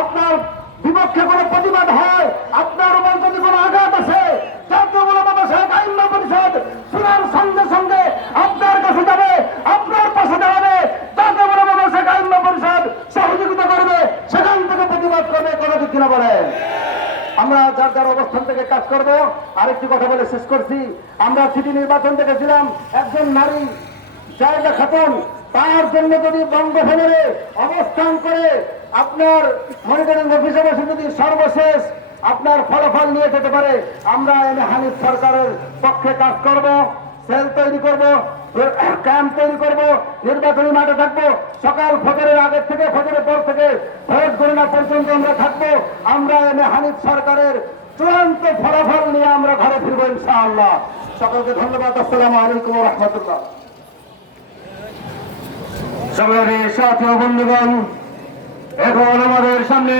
আপনার বিপক্ষে কোনো প্রতিবাদ হয়? আপনার উপর যদি কোনো আঘাত আছে পরিষদ। শোনার সঙ্গে সঙ্গে আপনার কাছে যাবে, আপনার পাশে দাঁড়াবে। পরিষদ। করবে থেকে প্রতিবাদ করবে কোনো আমরা যার যার অবস্থান থেকে কাজ করব, আরেকটি কথা বলে শেষ করছি। আমরা নির্বাচন দেখেছিলাম, একজন নারী, জায়গা খাতুন তার জন্য যদি বঙ্গভবনে অবস্থান করে, আপনার মনে করেন অফিসে যদি সর্বশেষ আপনার ফলাফল নিয়ে যেতে পারে, আমরা এনে হানিফ সরকারের পক্ষে কাজ করব, সেল তৈরি করব, ক্যাম্প তৈরি করব, নির্বাচনী মাঠে থাকব, সকাল ফজরের আগে থেকে, ফজরের পর থেকে ভোট গণনা পর্যন্ত আমরা থাকব, আমরা এনে হানিফ সরকারের চূড়ান্ত ফলাফল নিয়ে আমরা ঘরে ফিরবো ইনশাআল্লাহ। সকলকে ধন্যবাদ, আসসালামু আলাইকুম রহমতুল্লাহ। সংগ্রামী সাথী বন্ধুগণ। এখন আমাদের সামনে